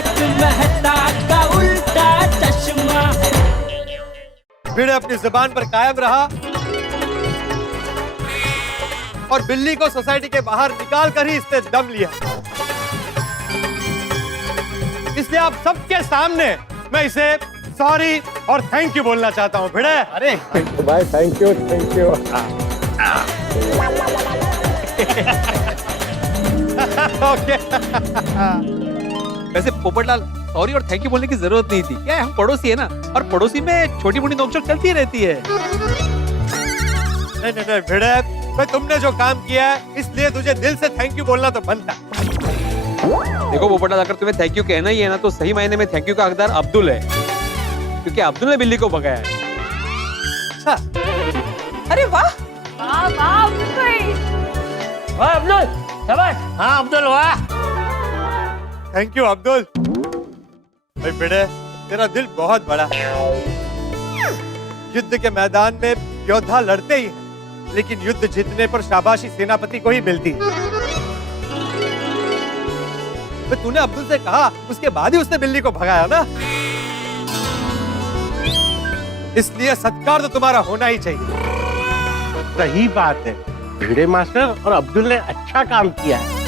तारक मेहता का उल्टा चश्मा। भिड़े अपनी जुबान पर कायम रहा और बिल्ली को सोसाइटी के बाहर निकाल कर ही इसने दम लिया। इसलिए आप सबके सामने मैं इसे सॉरी और थैंक यू बोलना चाहता हूँ। भिड़े अरे भाई thank you thank you. Okay. वैसे पोपटलाल सॉरी और थैंक यू बोलने की जरूरत नहीं थी। क्या है, हम पड़ोसी है ना, और पड़ोसी में छोटी मोटी नोकझोंक चलती रहती है। नहीं नहीं नहीं भिड़े, मैं तुमने जो काम किया है इसलिए तुझे दिल से थैंक यू बोलना तो बनता। देखो पोपटलाल, अगर तुम्हें थैंक यू कहना ही है ना, तो सही मायने में थैंक यू का हकदार अब्दुल है, क्योंकि अब्दुल ने बिल्ली को भगाया है। अच्छा, अरे वाह वाह अब्दुल, शाबाश। हाँ अब्दुल वाह। Thank you Abdul. भाई भिड़े, तेरा दिल बहुत बड़ा है। युद्ध के मैदान में योद्धा लड़ते ही हैं, लेकिन युद्ध जीतने पर शाबाशी सेनापति को ही मिलती है। तो तूने अब्दुल से कहा, उसके बाद ही उसने बिल्ली को भगाया ना, इसलिए सत्कार तो तुम्हारा होना ही चाहिए। सही बात है, भिड़े मास्टर और अब्दुल ने अच्छा काम किया है।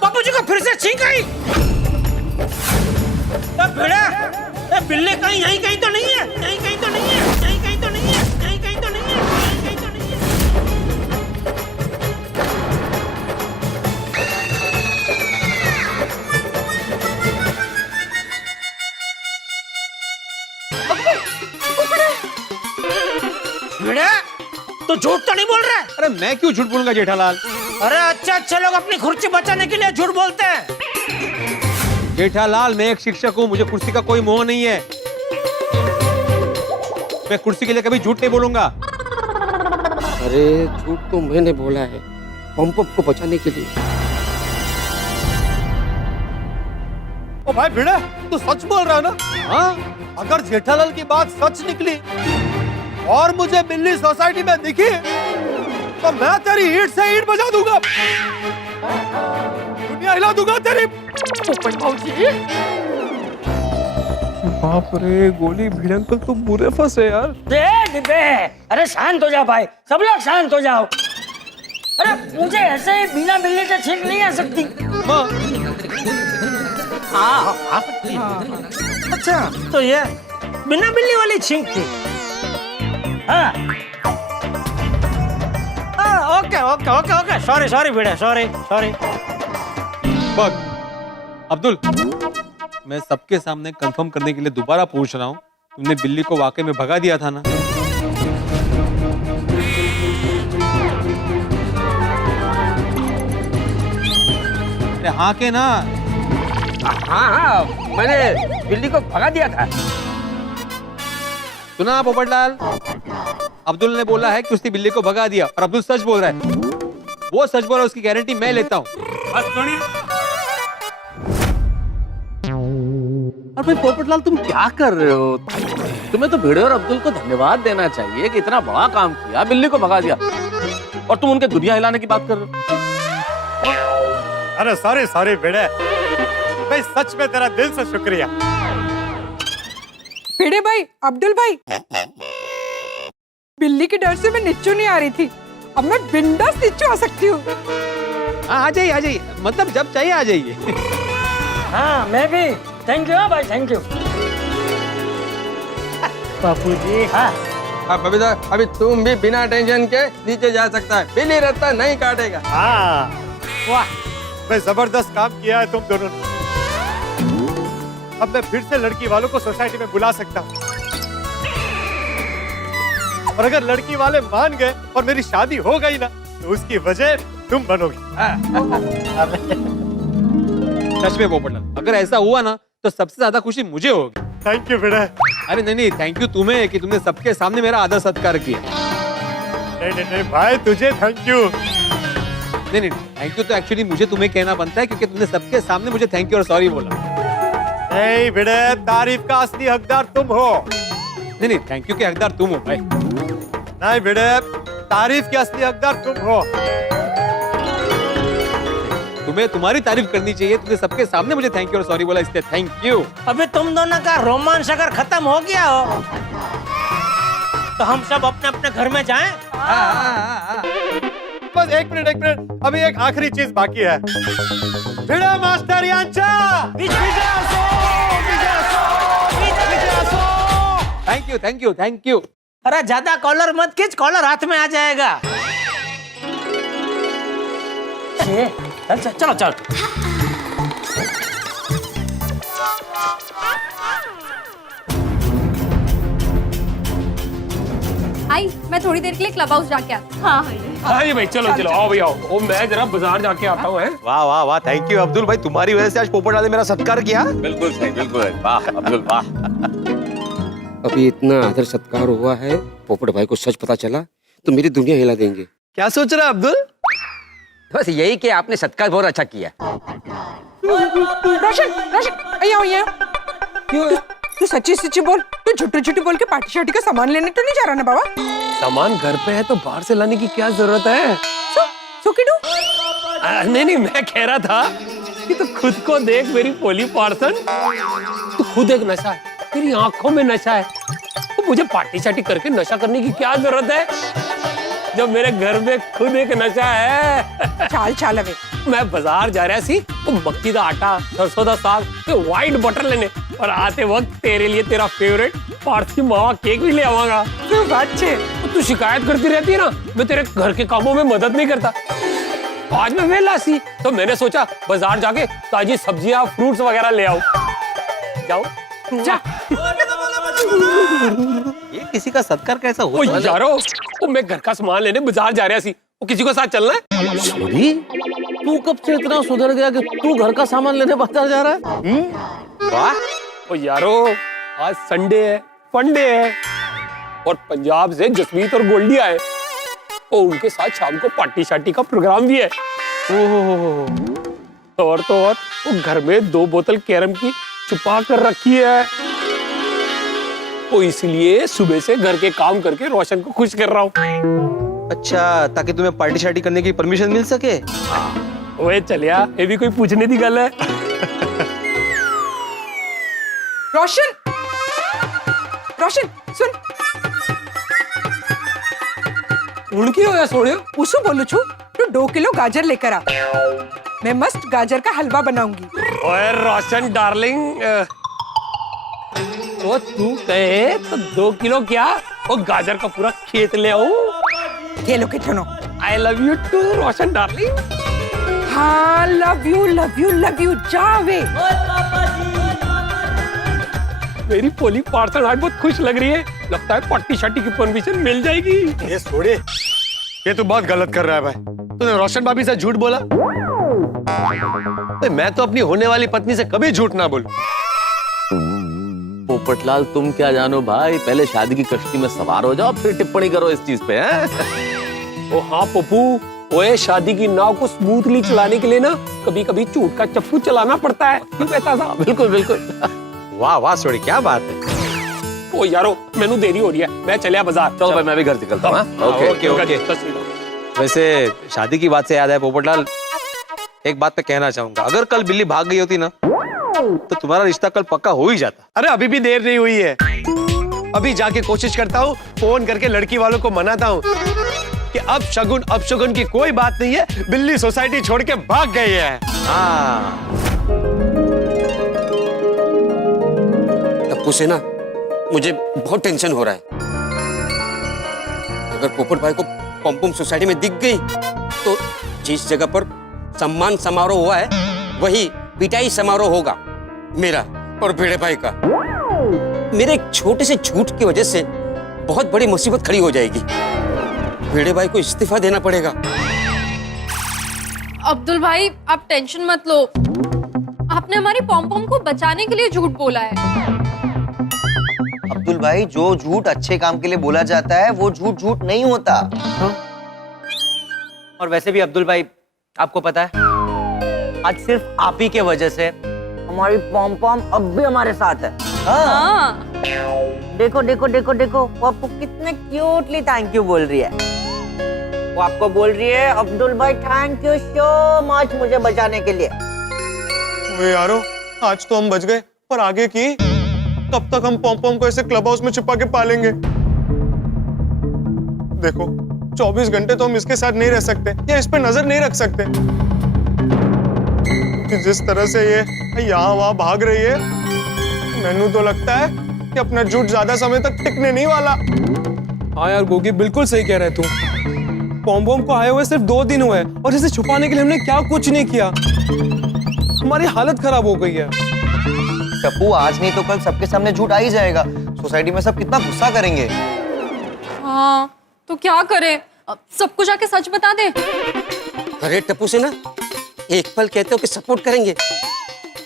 बापू जी को फिर से छींक आई। बिल्ली कहीं यहीं कहीं तो नहीं है, यहीं कहीं तो नहीं है, यहीं कहीं तो नहीं है, यहीं कहीं तो नहीं है, यहीं कहीं तो नहीं है। भिड़ा, तो झूठ तो नहीं बोल रहा है? अरे मैं क्यों झूठ बोलूंगा जेठालाल? अरे अच्छे लोग अपनी कुर्सी बचाने के लिए झूठ बोलते हैं। जेठालाल, मैं एक शिक्षक हूँ, मुझे कुर्सी का कोई मोह नहीं है। मैं कुर्सी के लिए कभी झूठ नहीं बोलूंगा। अरे झूठ तो मैंने बोला है पंप को बचाने के लिए। ओ भाई भिड़े, तू सच बोल रहा है ना? हाँ, अगर जेठालाल की बात सच निकली और मुझे बिल्ली सोसाइटी में दिखी तो मैं तेरी ईंट से ईंट बजा दूंगा, दुनिया हिला दूंगा तेरी। बाप रे, गोली भिड़े अंकल तो बुरे फंसे यार। बे, अरे शांत हो जाओ भाई, सब लोग शांत हो जाओ। अरे मुझे ऐसे ही बिना बिल्ली के छींक नहीं आ सकती। अच्छा, तो ये बिना बिल्ली वाली छींक थी। हाँ, okay okay okay okay, sorry sorry Bhide, sorry sorry. बग अब्दुल, मैं सबके सामने कंफर्म करने के लिए दोबारा पूछ रहा हूँ, तुमने बिल्ली को वाकई में भगा दिया था ना? अरे हाँ के ना? हाँ, मैंने बिल्ली को भगा दिया था। सुना पोपटलाल, अब्दुल ने बोला है कि उसने बिल्ली को भगा दिया, और अब्दुल सच बोल रहा है। वो सच बोल रहा है, उसकी गारंटी मैं लेता हूँ। बस सुनिए। अरे भाई पोपटलाल, तुम क्या कर रहे हो? तुम्हें तो भिड़े और अब्दुल को धन्यवाद देना चाहिए कि इतना बड़ा काम किया, बिल्ली को भगा दिया, और तुम उनके दुनिया हिलाने की बात कर रहे हो। अरे सॉरी सॉरी भिड़े, भाई सच में तेरा दिल से शुक्रिया। भिड़े भाई, अब्दुल भाई, बिल्ली के डर से मैं नीचू नहीं आ रही थी, अब मैं बिंदास नीचू आ सकती हूँ। हाँ, आ जाइए आ जाइए, मतलब जब चाहिए आ जाइए। हाँ मैं भी, थैंक यू। हाँ भाई, थैंक यू। बापू जी, हाँ अब बबीता, अभी तुम भी बिना टेंशन के नीचे जा सकता है, बिल्ली रास्ता नहीं काटेगा। हाँ, वाह, मैं जबरदस्त काम किया है तुम दोनों ने। अब मैं फिर से लड़की वालों को सोसाइटी में बुला सकता हूँ, और अगर लड़की वाले मान गए और मेरी शादी हो गई ना, तो उसकी वजह तुम बनोगी। सच में पोपटलाल, अगर ऐसा हुआ ना, तो सबसे ज्यादा खुशी मुझे होगी। थैंक यू बेटा। अरे नहीं नहीं, थैंक यू तुम्हें कि तुमने सबके सामने मेरा आदर सत्कार किया। नहीं नहीं नहीं भाई, तुझे थैंक यू। नहीं नहीं थैंक यू तो एक्चुअली मुझे तुम्हें कहना बनता है क्योंकि तुमने सबके सामने मुझे थैंक यू और सॉरी बोला। नहीं भिड़े, तारीफ का असली हकदार तुम हो। नहीं नहीं थैंक यू के हकदार तुम हो भाई। नहीं भिड़े, तारीफ के असली हकदार तुम हो। तुम्हें तुम्हारी तारीफ करनी चाहिए, तुमने सबके सामने मुझे थैंक यू और सॉरी बोला, इसलिए थैंक यू। अबे तुम दोनों का रोमांस अगर खत्म हो गया हो तो हम सब अपने अपने घर में जाएं। बस एक मिनट, अभी एक आखिरी चीज बाकी है। भिड़े मास्टर यांचा, थैंक यू। अरे ज्यादा कॉलर मत खींच, कॉलर हाथ में आ जाएगा। चलो चलो। आई मैं थोड़ी देर के लिए क्लब हाउस जाके आती हूँ। हाँ हाँ जी भाई, चलो चलो आओ भैया, ओ मैं जरा बाजार जाके आता हूँ। वाह वाह वाह, थैंक यू अब्दुल भाई, तुम्हारी वजह से आज पोपटलाल ने मेरा सत्कार किया। बिल्कुल सही, बिल्कुल। वाह अब्दुल वाह। अभी इतना आदर सत्कार हुआ है, पोपट भाई को सच पता चला तो मेरी दुनिया हिला देंगे। क्या सोच रहा है अब्दुल? बस यही कि आपने सत्कार बहुत अच्छा किया। रोशन रोशन तू सच्ची सच्ची बोल, तू झूठी बोल के पार्टी शार्टी का सामान लेने तो नहीं जा रहा ना बाबा? सामान घर पे है तो बाहर से लाने की क्या जरूरत है? नहीं मैं कह रहा था कि तू खुद को देख मेरी पोली पार्सन, तू खुद एक नशा है, तेरी आंखों में नशा है, तो मुझे पार्टी शार्टी करके नशा करने की क्या जरूरत है जब मेरे घर में खुद एक नशा है। चाल अबे। मैं बाजार जा रहा सी, वो मक्की दा आटा, सरसों दा साग, तो व्हाइट बटर लेने, और आते वक्त तेरे लिए तेरा फेवरेट पारसी मावा केक भी ले आवांगा। अच्छे तू शिकायत करती रहती है ना, मैं तेरे घर के कामों में मदद नहीं करता। आज मैं वेला सी, तो मैंने सोचा बाजार जाके ताजी सब्जियां फ्रूट्स वगैरह ले आऊं। जाओ जा। ये किसी का सत्कार कैसा ओ यारो, वो मैं घर का सामान लेने बाजार जा रहा सी, वो किसी को साथ चलना है? सॉरी, तू कब से इतना सुधर गया कि तू घर का सामान लेने बाजार जा रहा है? वाह। ओ यारो, आज संडे है, फंडे है, और पंजाब से जसमीत और गोल्डी आए, और उनके साथ शाम को पार्टी शार्टी का प्रोग्राम भी है। और तो और वो घर में 2 बोतल कैरम की छुपा कर रखी है, तो इसलिए सुबह से घर के काम करके रोशन को खुश कर रहा हूँ। अच्छा, ताकि तुम्हें पार्टी शार्टी करने की परमिशन मिल सके। ओए चलिया, ये भी कोई पूछने दी गल है? रोशन सुन, उन की होया सोनियो? उसू बोलू छू, तू 2 किलो गाजर लेकर आ, मैं मस्त गाजर का हलवा बनाऊंगी। ओए रोशन डार्लिंग, तो तू कहे तो 2 किलो क्या, वो गाजर का पूरा खेत ले आऊं। खेलो के ठनो। I love you too, Roshan darling. हाँ, लव यू, जावे। मेरी पोली पार्सल आज बहुत खुश लग रही है, लगता है पार्टी शार्टी की परमिशन मिल जाएगी। ये छोड़े, ये तो बहुत गलत कर रहा है भाई। तूने रोशन भाभी से झूठ बोला? मैं तो अपनी होने वाली पत्नी से कभी झूठ ना बोलूं। पोपटलाल तुम क्या जानो भाई, पहले शादी की कश्ती में सवार हो जाओ, फिर टिप्पणी करो इस चीज पे। ओ हाँ पप्पू, ओए शादी की नाव को स्मूथली चलाने के लिए ना कभी कभी झूठ का चप्पू चलाना पड़ता है। बिल्कुल बिल्कुल। वाह वाह सोड़ी, क्या बात है। ओ यारो, मेनू देरी हो रही है, मैं चलिया बाजार। चलो भाई, मैं भी घर निकलता हूँ। ओके। वैसे शादी की बात से याद है पोपटलाल, एक बात मैं कहना चाहूंगा, अगर कल बिल्ली भाग गई होती ना तो तुम्हारा रिश्ता कल पक्का हो ही जाता। अरे अभी भी देर नहीं हुई है, अभी जाके कोशिश करता हूँ, फोन करके लड़की वालों को मनाता हूँ कि अब शगुन की कोई बात नहीं है, बिल्ली सोसाइटी छोड़ के भाग गई है। हाँ, तप्पू से ना मुझे बहुत टेंशन हो रहा है। अगर पोपट भाई को पम्पुम सोसाइटी में दिख गई तो जिस जगह पर सम्मान समारोह हुआ है वही पिटाई समारोह होगा, मेरा और भिड़े भाई का। मेरे एक छोटे से झूठ की वजह से बहुत बड़ी मुसीबत खड़ी हो जाएगी। भिड़े भाई को इस्तीफा देना पड़ेगा। अब्दुल भाई आप टेंशन मत लो, आपने हमारी पॉम को बचाने के लिए झूठ बोला है। अब्दुल भाई, जो झूठ अच्छे काम के लिए बोला जाता है वो झूठ नहीं होता। और वैसे भी अब्दुल भाई, आपको पता है आज सिर्फ आप ही के वजह से हमारी पॉम पॉम अब भी हमारे साथ है। हाँ। देखो देखो देखो देखो वो आपको कितने क्यूटली थैंक यू बोल रही है। वो आपको बोल रही है अब्दुल भाई थैंक यू सो मच मुझे बचाने के लिए। वे यारो आज तो हम बच गए, पर आगे की कब तक हम पॉम पॉम को ऐसे क्लब हाउस में छिपा के पालेंगे? देखो 24 घंटे तो हम इसके साथ नहीं रह सकते या इस पे नजर नहीं रख सकते कि जिस तरह से ये यहाँ वहां भाग रही है, मैनू तो लगता है कि अपना झूठ ज्यादा समय तक टिकने नहीं वाला। हाँ यार गोगी, बिल्कुल सही कह रहे तू। पॉम पॉम को आए हुए सिर्फ 2 दिन हुए और इसे छुपाने के लिए हमने क्या कुछ नहीं किया। हमारी हालत खराब हो गई है। टप्पू आज नहीं तो कल सबके सामने झूठ आ ही जाएगा। सोसाइटी में सब कितना गुस्सा करेंगे। हाँ तो क्या करें, सबको जाके सच बता दे। अरे टप्पू से ना एक पल कहते हो कि सपोर्ट करेंगे,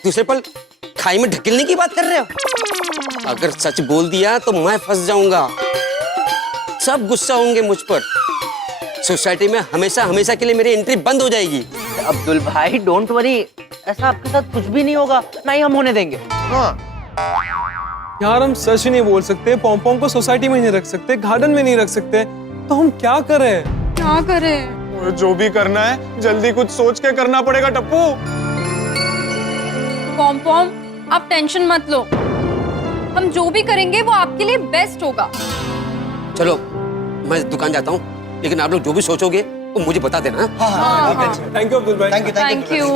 दूसरे पल खाई में ढकेलने की बात कर रहे हो। अगर सच बोल दिया तो मैं फंस जाऊंगा, सब गुस्सा होंगे मुझ पर। सोसाइटी में हमेशा हमेशा के लिए मेरी एंट्री बंद हो जाएगी। अब्दुल भाई डोंट वरी, ऐसा आपके साथ कुछ भी नहीं होगा, ना ही हम होने देंगे। हाँ यार हम सच नहीं बोल सकते, पॉम पॉम को सोसाइटी में नहीं रख सकते, गार्डन में नहीं रख सकते, तो हम क्या करें? क्या करें? जो भी करना है जल्दी कुछ सोच के करना पड़ेगा टप्पू। पॉम पॉम आप टेंशन मत लो, हम जो भी करेंगे वो आपके लिए बेस्ट होगा। चलो मैं दुकान जाता हूँ, लेकिन आप लोग जो भी सोचोगे वो मुझे बता देना। थैंक यू अब्दुल भाई। Thank you.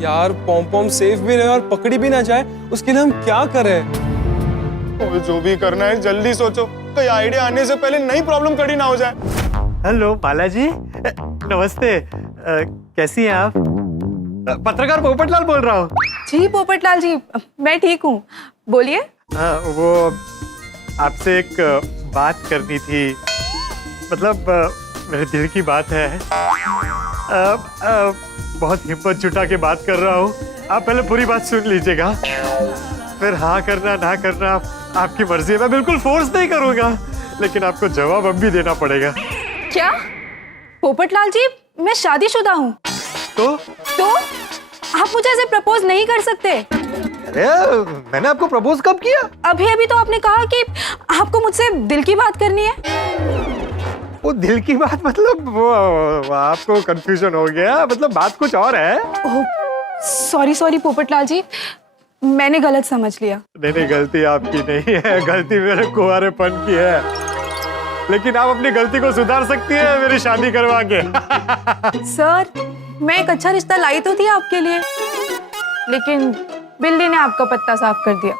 यार पॉम पॉम सेफ भी रहे और पकड़ी भी ना जाए, उसके लिए हम क्या करें? जो भी करना है जल्दी सोचो, कोई आइडिया आने से पहले नई प्रॉब्लम खड़ी ना हो जाए। हेलो बालाजी, नमस्ते। कैसी हैं आप? पत्रकार पोपटलाल बोल रहा हूँ। जी पोपटलाल जी, मैं ठीक हूँ, बोलिए। वो आपसे एक बात करनी थी, मतलब मेरे दिल की बात है। बहुत हिम्मत जुटा के बात कर रहा हूँ, आप पहले पूरी बात सुन लीजिएगा, फिर हाँ करना ना करना आपकी मर्जी है। मैं बिल्कुल फोर्स नहीं करूँगा, लेकिन आपको जवाब अब भी देना पड़ेगा। क्या पोपटलाल जी, मैं शादीशुदा हूँ। तो आप मुझे ऐसे प्रपोज नहीं कर सकते। अरे मैंने आपको प्रपोज कब किया? अभी तो आपने कहा कि आपको मुझसे दिल की बात करनी है। वो दिल की बात मतलब वो आपको कंफ्यूजन हो गया, मतलब बात कुछ और है। सॉरी पोपटलाल जी, मैंने गलत समझ लिया। नहीं गलती आपकी नहीं है, गलती मेरे कुंवारेपन की है, लेकिन आप अपनी गलती को सुधार सकती है मेरी शादी करवा के। सर मैं एक अच्छा रिश्ता लाई तो थी आपके लिए, लेकिन बिल्ली ने आपका पत्ता साफ कर दिया।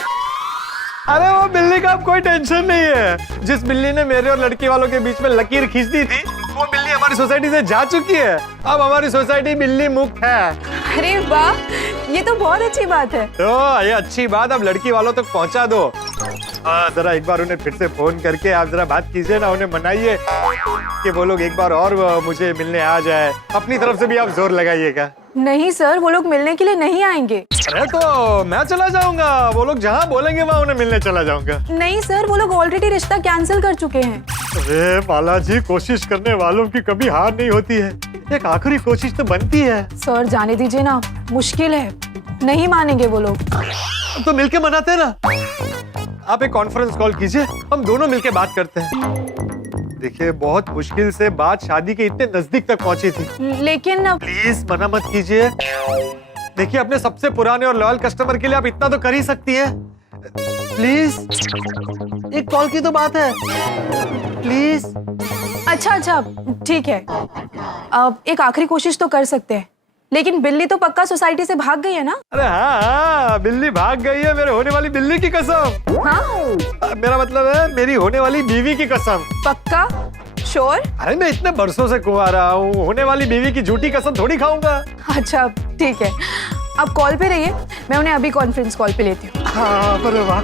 अरे वो बिल्ली का अब कोई टेंशन नहीं है। जिस बिल्ली ने मेरे और लड़की वालों के बीच में लकीर खींच दी थी, वो बिल्ली हमारी सोसाइटी से जा चुकी है। अब हमारी सोसाइटी बिल्ली मुक्त है। अरे वाह, ये तो बहुत अच्छी बात है। तो ये अच्छी बात अब लड़की वालों तक पहुंचा दो। जरा एक बार उन्हें फिर से फोन करके आप जरा बात कीजिए ना, उन्हें मनाइए कि वो लोग एक बार और मुझे मिलने आ जाए। अपनी तरफ से भी आप जोर लगाइएगा। नहीं सर, वो लोग मिलने के लिए नहीं आएंगे। अरे तो मैं चला जाऊंगा, वो लोग जहाँ बोलेंगे वहाँ उन्हें मिलने चला जाऊंगा। नहीं सर, वो लोग ऑलरेडी रिश्ता कैंसिल कर चुके हैं। अरे बालाजी, कोशिश करने वालों की कभी हार नहीं होती है, एक आखिरी कोशिश तो बनती है। सर जाने दीजिए ना, मुश्किल है, नहीं मानेंगे वो लोग। तो मिलके मनाते हैं ना। आप एक कॉन्फ्रेंस कॉल कीजिए, हम दोनों मिलके बात करते हैं। देखिए बहुत मुश्किल से बात शादी के इतने नजदीक तक पहुंची थी, लेकिन प्लीज मना मत कीजिए। देखिए अपने सबसे पुराने और लॉयल कस्टमर के लिए आप इतना तो कर ही सकती हैं। प्लीज एक कॉल की तो बात है, प्लीज। अच्छा ठीक है, अब एक आखिरी कोशिश तो कर सकते हैं, लेकिन बिल्ली तो पक्का सोसाइटी से भाग गई है ना? अरे हाँ, बिल्ली भाग गई है, मेरे होने वाली बिल्ली की कसम। हाँ मेरा मतलब है मेरी होने वाली बीवी की कसम। पक्का? श्योर? अरे मैं इतने बरसों से कुंवारा हूँ, होने वाली बीवी की झूठी कसम थोड़ी खाऊंगा। अच्छा ठीक है, आप कॉल पे रहिए, मैं उन्हें अभी कॉन्फ्रेंस कॉल पे लेती हूँ। हाँ, अरे वाह,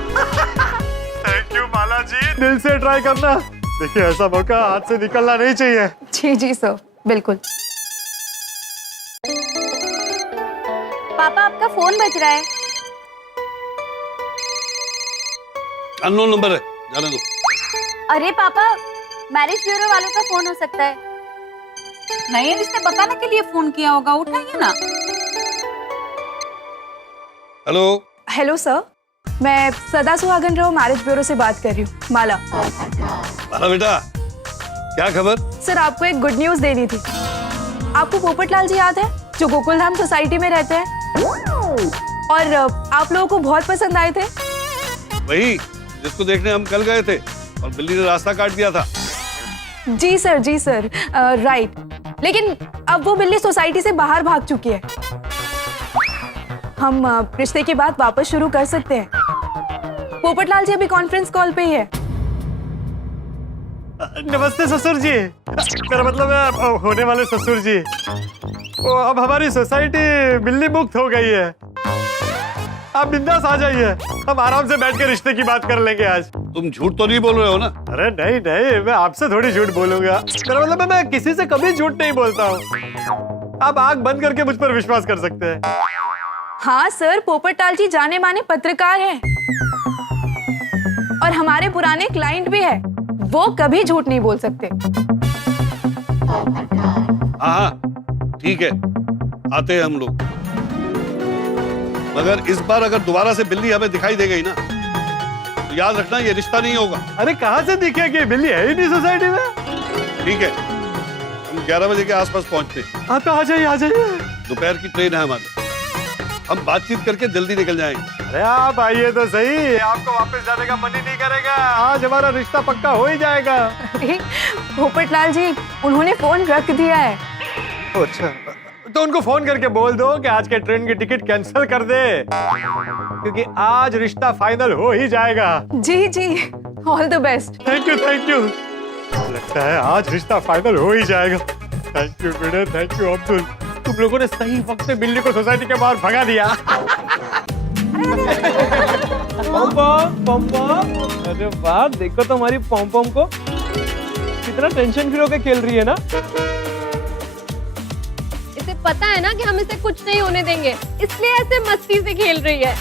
थैंक यू बालाजी, दिल से ट्राई करना। देखिए ऐसा मौका हाथ से निकलना नहीं चाहिए। जी सर, बिल्कुल। पापा आपका फोन बज रहा है। अननोन नंबर है, जाने दो। अरे पापा, मैरिज ब्यूरो वालों का फोन हो सकता है। नए रिश्ते बताने के लिए फोन किया होगा, उठाइए ना। हेलो। हेलो सर, मैं सदा सुहागन रहो मैरिज ब्यूरो से बात कर रही हूँ, माला। माला बेटा, क्या खबर? सर आपको एक गुड न्यूज देनी थी। आपको पोपटलाल जी याद है, जो गोकुलधाम सोसाइटी में रहते हैं और आप लोगों को बहुत पसंद आए थे? वही जिसको देखने हम कल गए थे और बिल्ली ने रास्ता काट दिया था। जी सर, राइट। लेकिन अब वो बिल्ली सोसाइटी से बाहर भाग चुकी है। हम रिश्ते की बात वापस शुरू कर सकते हैं। पोपटलाल जी अभी कॉन्फ्रेंस कॉल पे ही है। नमस्ते ससुर जी। मेरा मतलब है होने वाले ससुर जी। वो अब हमारी सोसाइटी बिल्ली मुक्त हो गई है। आप बिंदास आ जाइए, हम आराम से बैठ के रिश्ते की बात कर लेंगे आज। तुम झूठ तो नहीं बोल रहे हो ना? अरे नहीं नहीं, मैं आपसे थोड़ी झूठ बोलूंगा। मेरा मतलब है मैं किसी से कभी झूठ नहीं बोलता हूँ। आप आंख बंद करके मुझ पर विश्वास कर सकते हैं। हाँ सर, पोपटलाल जी जाने माने पत्रकार हैं और हमारे पुराने क्लाइंट भी है। वो कभी झूठ नहीं बोल सकते। हाँ, ठीक है, आते हैं हम लोग। मगर इस बार अगर दोबारा से बिल्ली हमें दिखाई दे गई ना, तो याद रखना ये रिश्ता नहीं होगा। अरे कहाँ से दिखेगी? बिल्ली है ही नहीं सोसाइटी में। ठीक है, हम 11 बजे के आसपास पहुंचते हैं। आप तो आ जाइए, आ जाइए। दोपहर की ट्रेन है हमारी, हम बातचीत करके जल्दी निकल जाएंगे। अरे आप आइए तो सही, आपको वापस जाने का मन ही नहीं करेगा। आज हमारा रिश्ता पक्का हो ही जाएगा। पोपटलाल जी उन्होंने फोन रख दिया है। अच्छा, तो उनको फोन करके बोल दो कि आज के ट्रेन की टिकट कैंसिल कर दे, क्योंकि आज रिश्ता फाइनल हो ही जाएगा। जी जी, all the best. Thank you, thank you. लगता है आज रिश्ता फाइनल हो ही जाएगा। थैंक यू बेटे, थैंक यू अब्दुल। तुम लोगों ने सही वक्त पे बिल्ली को सोसाइटी के बाहर भगा दिया। पॉम पॉम, अरे वाह, देखो तो हमारी पॉम पॉम को कितना टेंशन फ्री होकर खेल रही है ना। इसे पता है ना कि हम इसे कुछ नहीं होने देंगे, इसलिए ऐसे मस्ती से खेल रही है।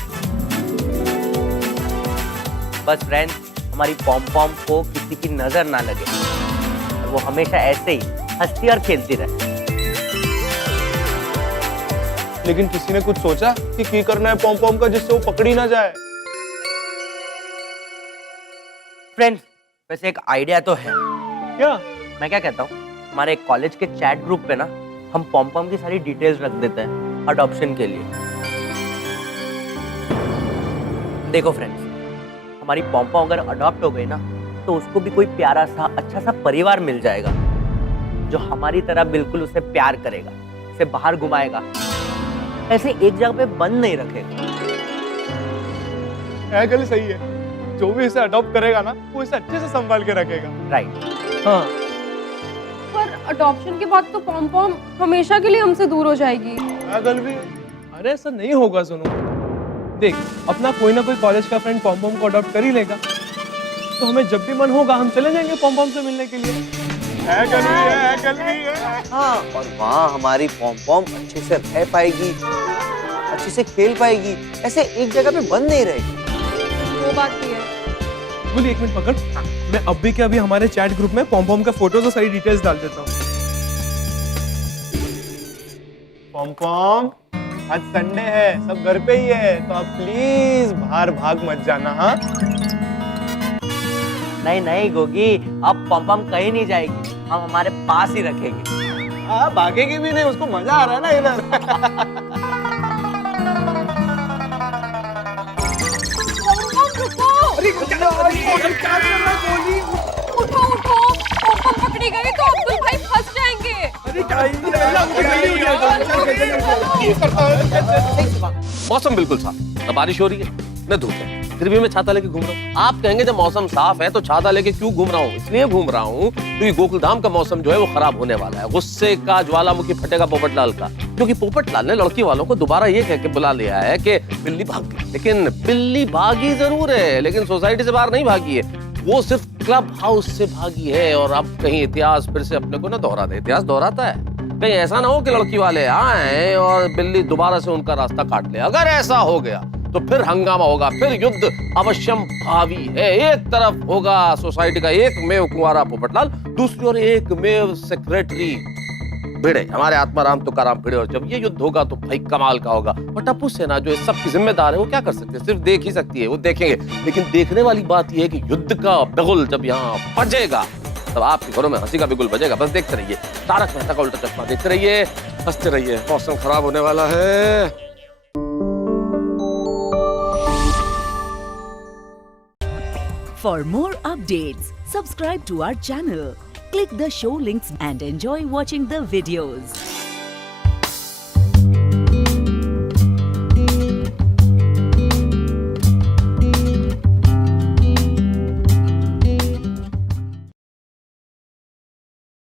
बस फ्रेंड्स, हमारी पॉम पॉम को किसी की नजर ना लगे और वो हमेशा ऐसे ही हंसती और खेलती रहे। लेकिन किसी ने कुछ सोचा कि करना है पॉम पॉम का जिससे वो पकड़ी ना जाए? फ्रेंड्स, वैसे एक आइडिया तो है। क्या? मैं क्या कहता हूँ, हमारे कॉलेज के चैट ग्रुप पे ना हम पॉम पॉम की सारी डिटेल्स रख देते हैं अडॉप्शन के लिए। देखो फ्रेंड्स, हमारी पॉम पॉम अगर अडॉप्ट हो गई ना, तो उसको भी कोई प्यारा सा अच्छा सा परिवार मिल जाएगा जो हमारी तरह बिल्कुल उसे प्यार करेगा, उसे बाहर घुमाएगा, ऐसे एक जगह पे बंद नहीं रखेगा। गली सही है, जो भी इसे अडॉप्ट करेगा ना, वो इसे अच्छे से संभाल के रखेगा। राइट। हाँ, पर अडॉप्शन के बाद तो पॉम पॉम हमेशा के लिए हमसे दूर हो जाएगी। भी। अरे ऐसा नहीं होगा। सुनो, देख, अपना कोई ना कोई कॉलेज का फ्रेंड पॉम पॉम को अडॉप्ट कर ही लेगा, तो हमें जब भी मन होगा हम चले जाएंगे पॉम पॉम से मिलने के लिए। हाँ, और वहाँ हमारी पॉम पॉम अच्छे से रह पाएगी, अच्छे से खेल पाएगी, ऐसे एक जगह पे बंद नहीं रहेगी। वो बात भी है। बोली, एक मिनट पकड़, मैं अभी के अभी हमारे चैट ग्रुप में पॉम पॉम का फोटोज और सारी डिटेल्स डाल देता हूँ। पॉम पॉम, आज संडे है, सब घर पे ही है, तो आप प्लीज बाहर भाग मत जाना। हाँ, नहीं नहीं गोगी, अब पॉम पॉम कहीं नहीं जाएगी, हम हमारे पास ही रखेंगे। हाँ, भागेगी भी नहीं, उसको मजा आ रहा है ना इधर। उठो उठो, पॉम पकड़ी गई तो अब्दुल भाई फंस जाएंगे। मौसम बिल्कुल साफ, न बारिश हो रही है न धूप है, फिर भी मैं छाता लेके घूम रहा हूँ। आप कहेंगे जब मौसम साफ है तो छाता लेके क्यों घूम रहा हूँ? इसलिए घूम रहा हूँ क्योंकि गोकुलधाम का मौसम जो है वो खराब होने वाला है। गुस्से का ज्वालामुखी फटेगा पोपटलाल का, क्योंकि पोपटलाल ने लड़की वालों को दोबारा ये कह के बुला लिया है कि बिल्ली भाग गई। लेकिन बिल्ली भागी जरूर है, लेकिन सोसाइटी से बाहर नहीं भागी है, वो सिर्फ क्लब हाउस से भागी है। और अब कहीं इतिहास फिर से अपने को ना दोहरा दे। इतिहास दोहराता है, कहीं ऐसा ना हो कि लड़की वाले आए और बिल्ली दोबारा से उनका रास्ता काट ले। अगर ऐसा हो गया तो फिर हंगामा होगा, फिर युद्ध अवश्यम भावी है। एक तरफ होगा सोसाइटी का एक मेव कुंवारा पोपटलाल, दूसरी ओर एक मेव सेक्रेटरी भिड़े, हमारे आत्माराम तुकाराम भिड़े, और जब ये युद्ध होगा तो भाई कमाल का होगा। और टप्पू सेना जो इस सब की जिम्मेदार है वो क्या कर सकते हैं, सिर्फ देख ही सकती है, वो देखेंगे। लेकिन देखने वाली बात ये है कि युद्ध का बिगुल जब यहाँ बजेगा तब आपके घरों में हंसी का बिगुल बजेगा। बस देखते रहिए, तारक मेहता का उल्टा चश्मा देखते रहिए, हंसते रहिए। मौसम खराब होने वाला है। For more updates, subscribe to our channel, click the show links and enjoy watching the videos.